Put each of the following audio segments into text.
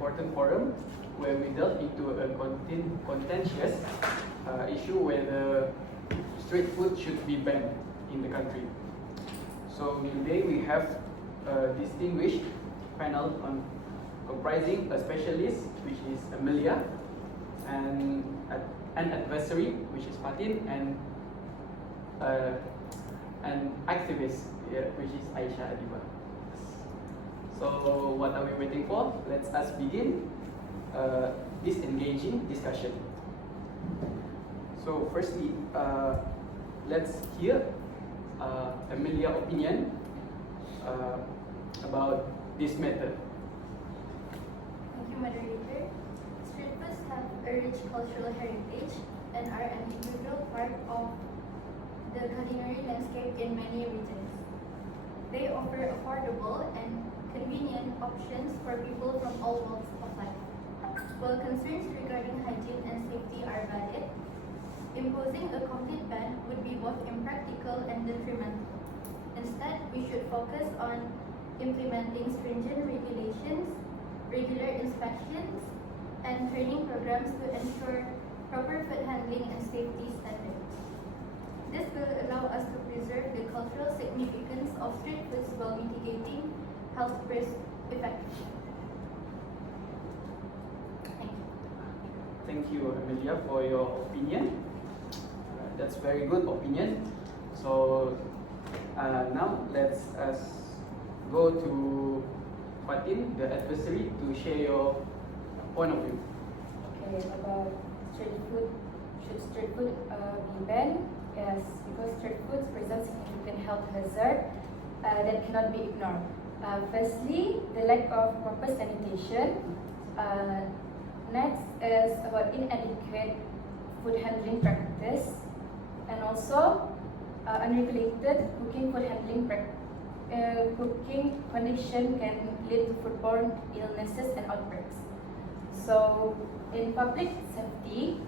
important forum where we delve into a contentious issue whether street food should be banned in the country. So today we have a distinguished panel comprising a specialist, which is Amelia, and an adversary, which is Fatin, and an activist, which is Aisha Adiba. So what are we waiting for? Let us begin this engaging discussion. So firstly, let's hear Amelia's opinion about this matter. Thank you, moderator. Street foods have a rich cultural heritage and are an integral part of the culinary landscape in many regions. They offer affordable and convenient options for people from all walks of life. While concerns regarding hygiene and safety are valid, imposing a complete ban would be both impractical and detrimental. Instead, we should focus on implementing stringent regulations, regular inspections, and training programs to ensure proper food handling and safety standards. This will allow us to preserve the cultural significance of street foods while mitigating health risk effectively. Thank you. Thank you, Amelia, for your opinion. That's very good opinion. So now let's go to Fatin, the adversary, to share your point of view. Okay, about street food. Should street food be banned? Yes, because street foods present significant health hazard that cannot be ignored. Firstly, the lack of proper sanitation. Next is about inadequate food handling practice, and also unregulated cooking food handling cooking condition can lead to foodborne illnesses and outbreaks. So, in public safety,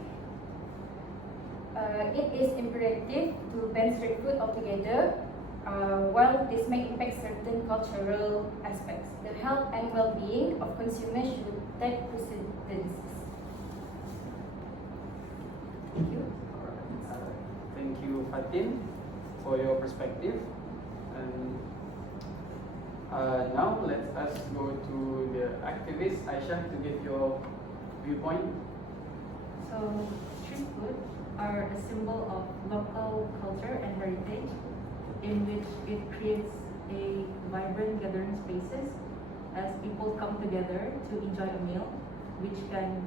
it is imperative to ban street food altogether. While this may impact certain cultural aspects, the health and well-being of consumers should take precedence. Thank you. Thank you, Fatin, for your perspective. And now let us go to the activist Aisha to give your viewpoint. So, street food are a symbol of local culture and heritage, in which it creates a vibrant gathering spaces as people come together to enjoy a meal, which can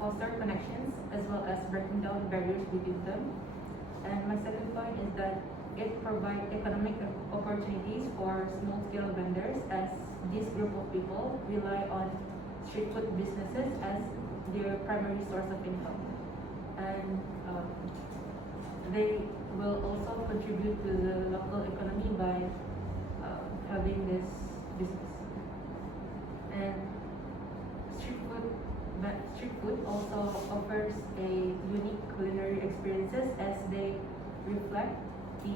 foster connections as well as breaking down barriers between them. And my second point is that it provides economic opportunities for small-scale vendors, as this group of people rely on street food businesses as their primary source of income. And they will also contribute to the local economy by having this business. And street food also offers a unique culinary experiences as they reflect the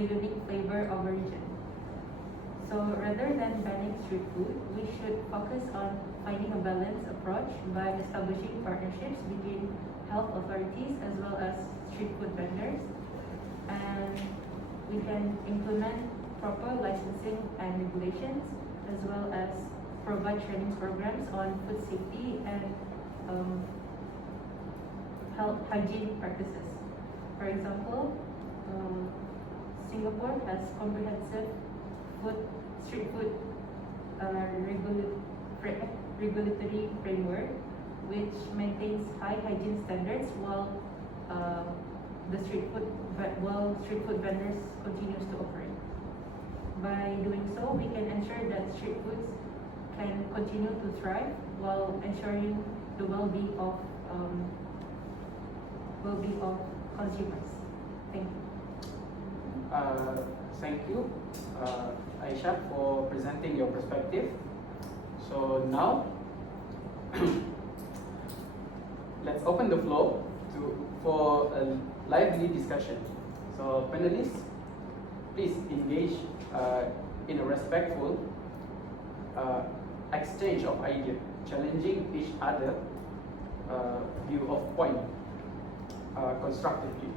unique flavor of a region. So rather than banning street food, we should focus on finding a balanced approach by establishing partnerships between health authorities as well as street food vendors, and we can implement proper licensing and regulations as well as provide training programs on food safety and health hygiene practices. For example, Singapore has comprehensive street food regulatory framework which maintains high hygiene standards while street food vendors continues to operate. By doing so, we can ensure that street foods can continue to thrive while ensuring the well-being of consumers. Thank you. Thank you, Aisha, for presenting your perspective. So now, let's open the floor for a lively discussion. So panelists, please engage in a respectful exchange of ideas, challenging each other view of point constructively.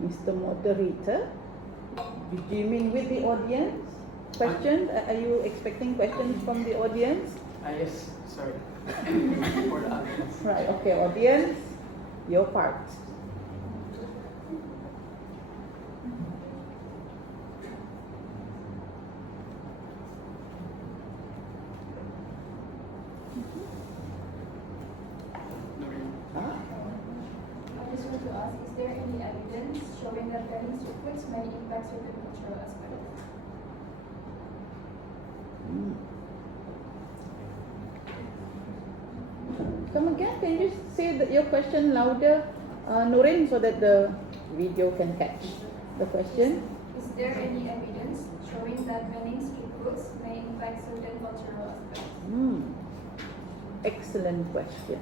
Mr. Moderator, do you mean with the audience? Questions? Are you expecting questions from the audience? Yes, sorry. For the audience. Right, okay, audience, your part. Huh? I just want to ask, is there any evidence showing that banning street foods may impact certain cultural aspects? Come again, can you say your question louder, Nurin, so that the video can catch the question? Is there any evidence showing that banning street foods may impact certain cultural aspects? Excellent question.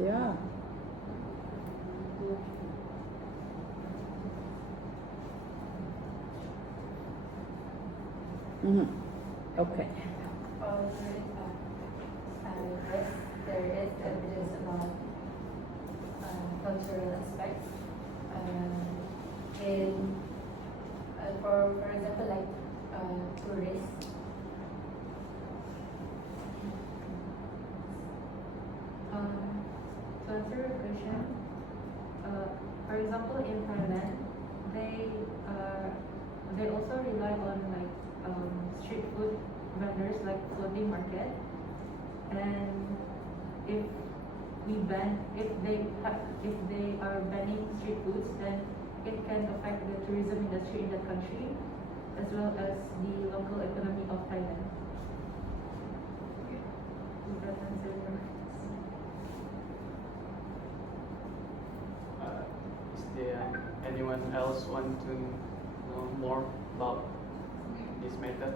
Yeah. Okay. Yes, there is evidence about cultural aspects. For example, like tourists. To answer your question, for example, in Thailand, they also rely on like street food vendors, like floating market, and if they are banning street foods, then it can affect the tourism industry in the country as well as the local economy of Thailand. Does that answer your question? Is there anyone else want to know more about this method?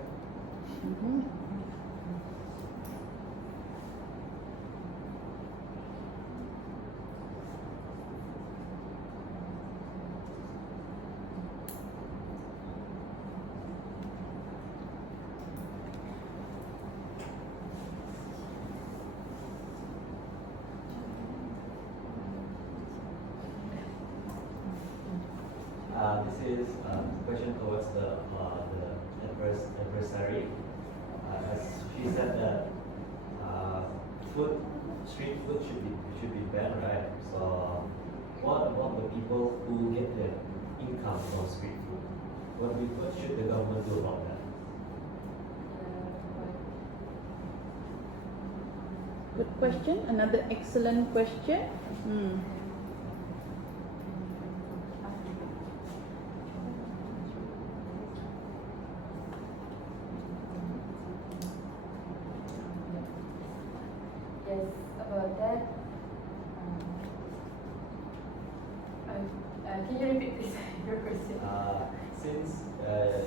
This is a question towards the adversary. As she said that street food should be banned, right? So, what about the people who get their income from street food? What should the government do about that? Good question. Another excellent question. Yes, about that. Can you repeat this your question? Since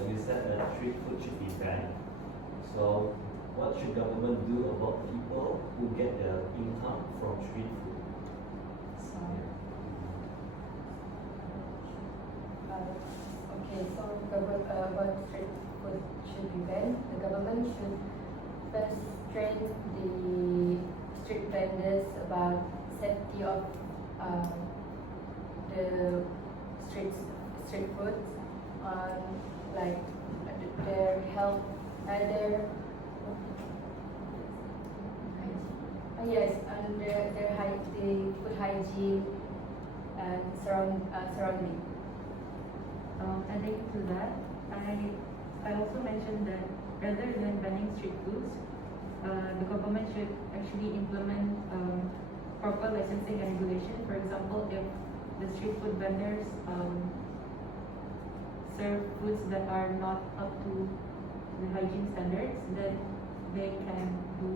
you said that street food should be banned, so what should government do about people who get their income from street food? Okay, so about street food should be banned. The government should first train the street vendors about safety of the street foods, on like their health, their Yes, and the food hygiene and surrounding. Adding to that, I also mentioned that rather than banning street foods, the government should actually implement proper licensing and regulation. For example, if the street food vendors serve foods that are not up to the hygiene standards, then they can do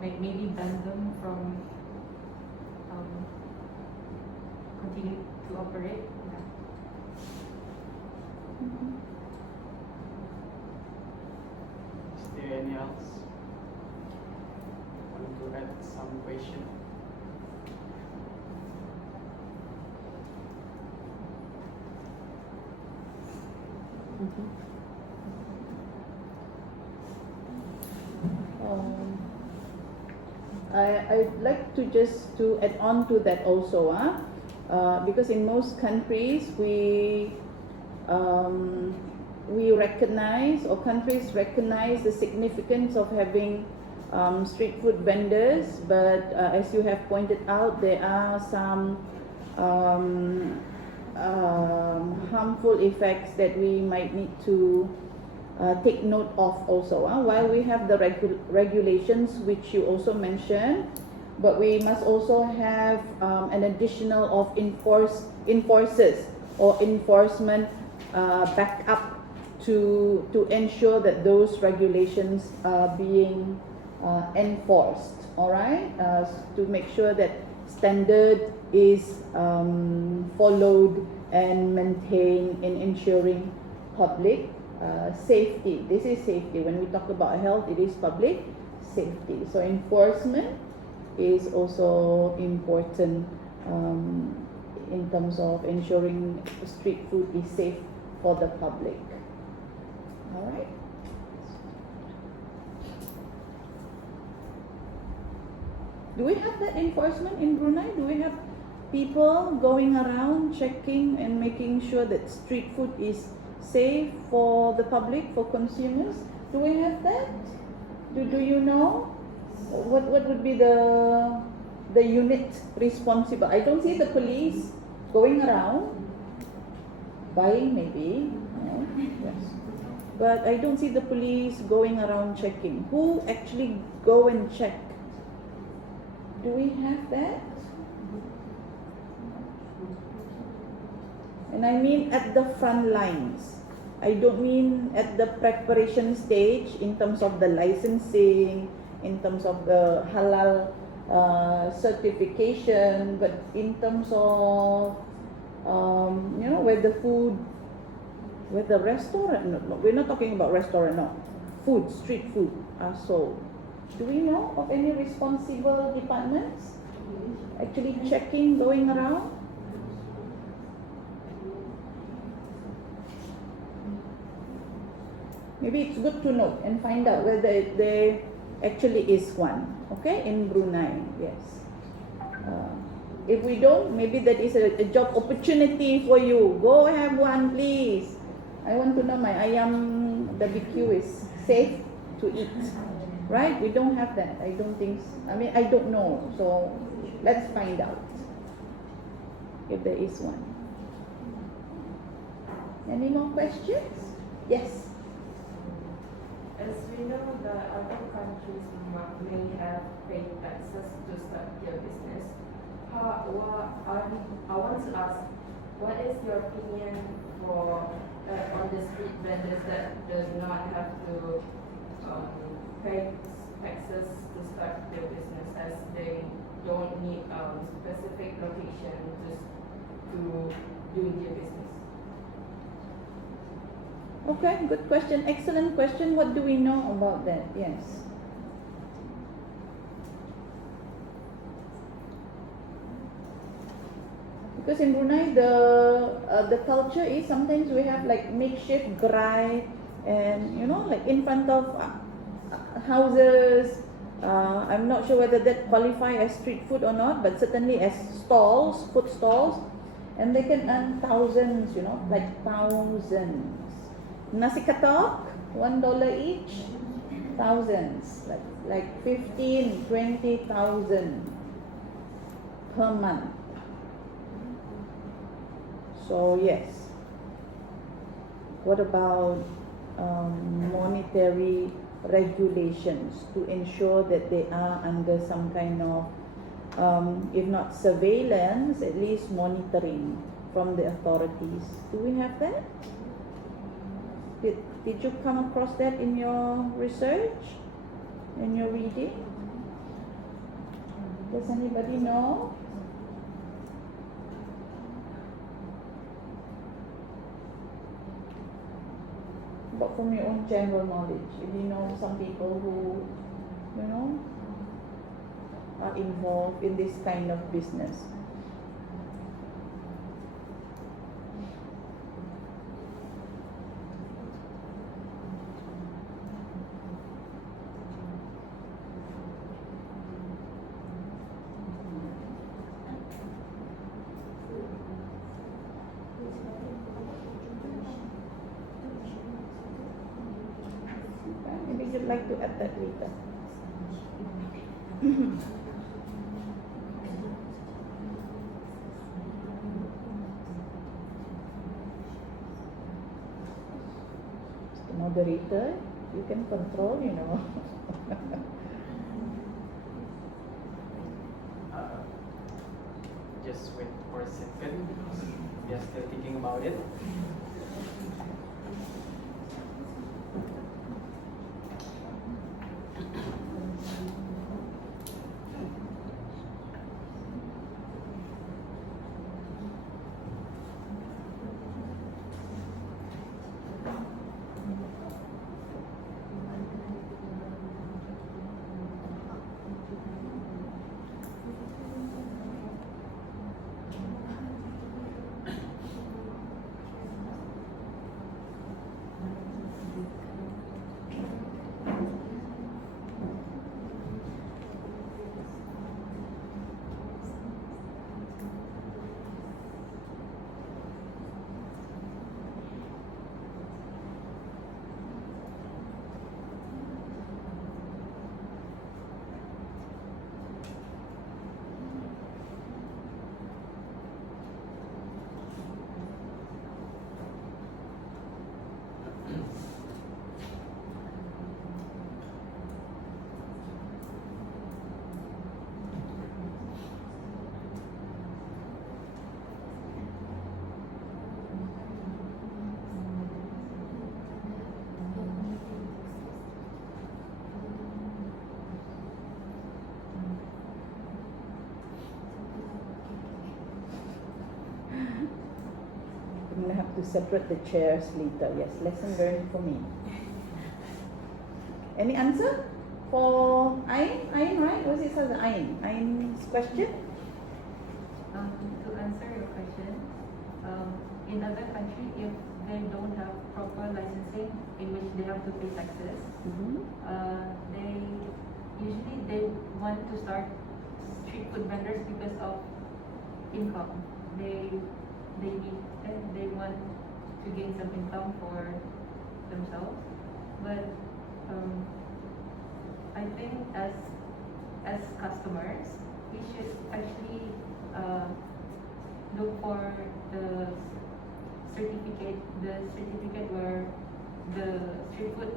like maybe ban them from continue to operate. Yeah. Is there any else? Want to add some question? I'd like to just to add on to that also, because in most countries we recognize, or countries recognize, the significance of having street food vendors, but as you have pointed out, there are some harmful effects that we might need to take note of also. While we have the regulations which you also mentioned, but we must also have an additional of enforcers or enforcement back up to ensure that those regulations are being enforced. All right, to make sure that standard is followed and maintained in ensuring public safety. This is safety. When we talk about health, it is public safety. So enforcement is also important in terms of ensuring street food is safe for the public. All right. Do we have that enforcement in Brunei? Do we have people going around checking and making sure that street food is safe for the public, for consumers? Do we have that? Do you know what would be the unit responsible? I don't see the police going around buying, maybe. No? Yes. But I don't see the police going around checking. Who actually go and check? Do we have that? And I mean at the front lines. I don't mean at the preparation stage in terms of the licensing, in terms of the halal certification, but in terms of where the food, where the restaurant, no, we're not talking about restaurant, no, food, street food are sold. Do we know of any responsible departments actually checking, going around? Maybe it's good to know and find out whether there actually is one, okay, in Brunei, yes. If we don't, maybe that is a job opportunity for you. Go have one, please. I want to know my ayam BBQ is safe to eat, right? We don't have that. I don't think, I don't know. So let's find out if there is one. Any more questions? Yes. As we know, the other countries may have paid taxes to start their business. I want to ask, what is your opinion for on the street vendors that does not have to pay taxes to start their business, as they don't need specific location to do their business? Okay, good question. Excellent question. What do we know about that? Yes. Because in Brunei, the culture is sometimes we have like makeshift gerai, and like in front of houses. I'm not sure whether that qualify as street food or not, but certainly as stalls, food stalls, and they can earn thousands. Like thousands. Nasi katok, $1 each. thousands, like 15, 20,000 per month. So yes. What about monetary regulations to ensure that they are under some kind of, if not surveillance, at least monitoring from the authorities? Do we have that? Did you come across that in your research, in your reading? Does anybody know? But from your own general knowledge, if you know some people who, are involved in this kind of business. Maybe you'd like to add that later. The moderator, you can control, Just wait for a second because we are still thinking about it. I'm gonna have to separate the chairs later. Yes, lesson learned for me. Any answer for Ain? Ain, right? Was it the Ain? Ain's question? To answer your question, in other country, if they don't have proper licensing in which they have to pay taxes, they usually want to start street food vendors because of income. They want to gain some income for themselves, but I think as customers, we should actually look for the certificate where the street food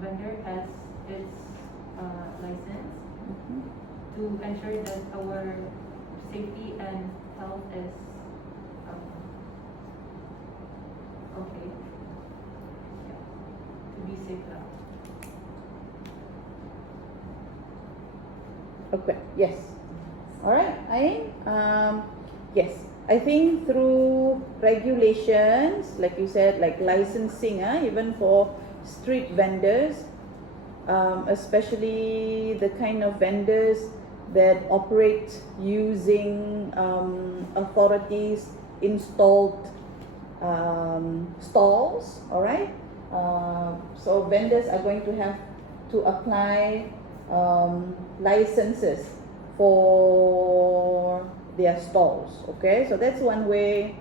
vendor has its license to ensure that our safety and health is okay. Yeah, to be safe now. Okay, yes. Alright, Ain. Yes, I think through regulations, like you said, like licensing, even for street vendors, especially the kind of vendors that operate using authorities installed stalls, alright? So vendors are going to have to apply licenses for their stalls, okay? So that's one way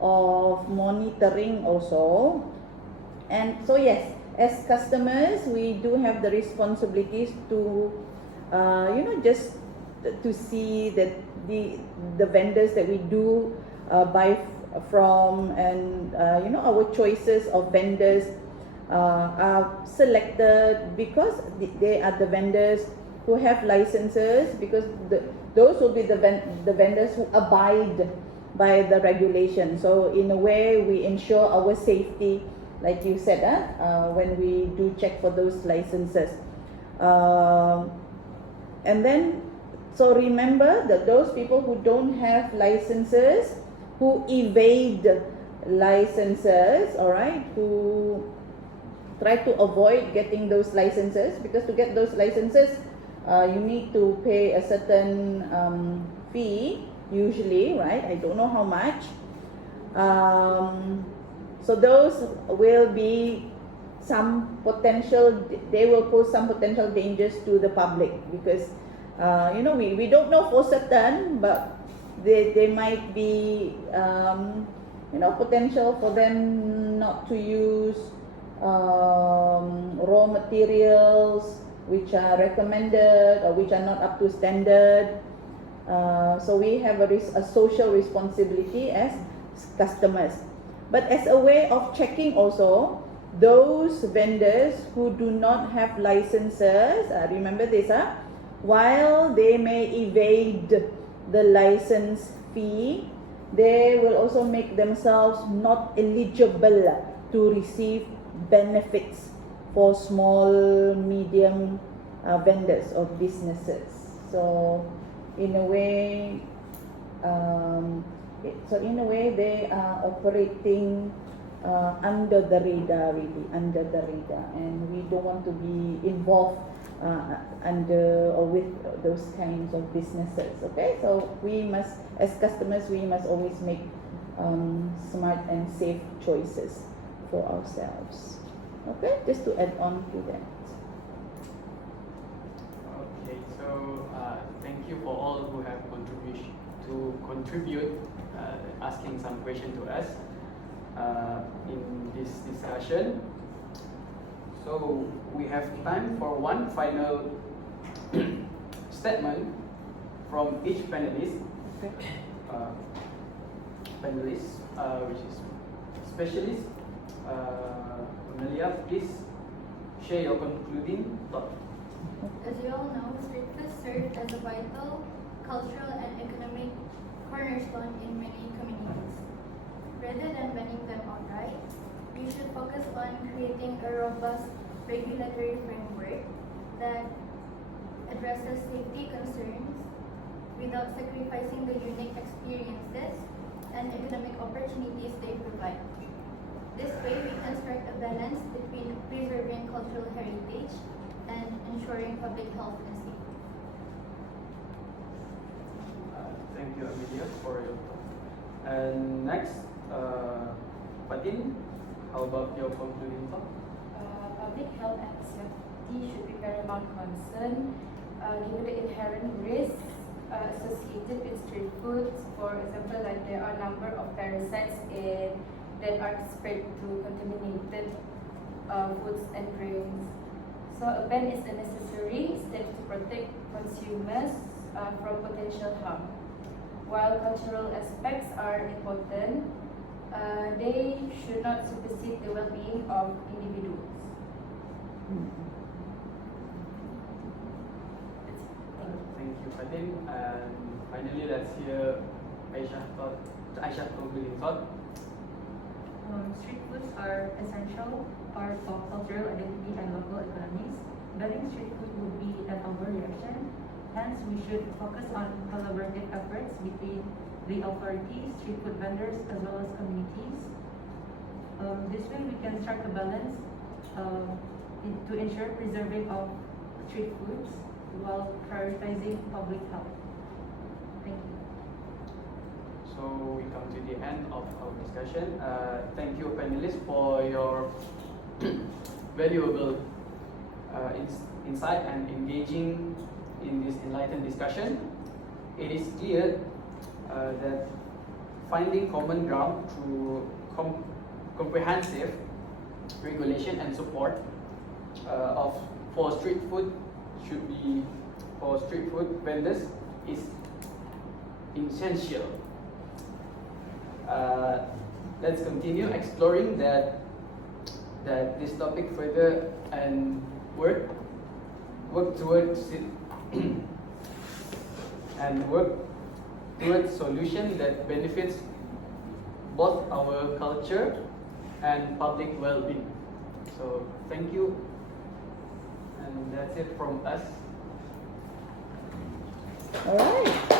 of monitoring also. And so yes, as customers, we do have the responsibilities to, just to see that the vendors that we do buy from, and our choices of vendors are selected because they are the vendors who have licenses, because those will be the vendors who abide by the regulation. So in a way, we ensure our safety, like you said, when we do check for those licenses. And then, so remember that those people who don't have licenses, who evade licenses, all right, who try to avoid getting those licenses, because to get those licenses, you need to pay a certain fee, usually, right? I don't know how much. So those will be some potential, they will pose some potential dangers to the public, because we don't know for certain, but they might be potential for them not to use raw materials which are recommended or which are not up to standard. So we have a social responsibility as customers. But as a way of checking also, those vendors who do not have licenses, remember this, while they may evade the license fee, they will also make themselves not eligible to receive benefits for small, medium vendors or businesses. So in a way, they are operating under the radar, and we don't want to be involved under or with those kinds of businesses. Okay, so we must, as customers, we must always make smart and safe choices for ourselves. Okay, just to add on to that. Okay, so thank you for all who have contribute asking some question to us in this discussion. So we have time for one final statement from each panelist. Which is specialist. Amelia, please share your concluding thought. As you all know, street food serves as a vital cultural and economic cornerstone in many communities. Rather than banning them outright, we should focus on creating a robust regulatory framework that addresses safety concerns without sacrificing the unique experiences and economic opportunities they provide. This way, we can strike a balance between preserving cultural heritage and ensuring public health and safety. Thank you, Amelia, for your thought. And next, Fatin, how about your concluding thought? Public health and safety should be paramount concern, given the inherent risks associated with street foods. For example, like there are a number of parasites that are spread to contaminated foods and drinks. So a ban is a necessary step to protect consumers from potential harm. While cultural aspects are important, they should not supersede the well-being of individuals. Thank you, Fatin. And finally, let's hear Aisyah's concluding thought. Street foods are essential part of cultural identity and local economies. Banning street food would be an overreaction. Hence, we should focus on collaborative efforts between the authorities, street food vendors, as well as communities. This way, we can strike a balance to ensure preserving of street foods while prioritizing public health. Thank you. So we come to the end of our discussion. Thank you, panelists, for your valuable insight and engaging in this enlightened discussion. It is clear that finding common ground through comprehensive regulation and support for street food should be for street food vendors is essential. Let's continue exploring that this topic further and work towards it and work towards solution that benefits both our culture and public well-being. So thank you, and that's it from us. All right.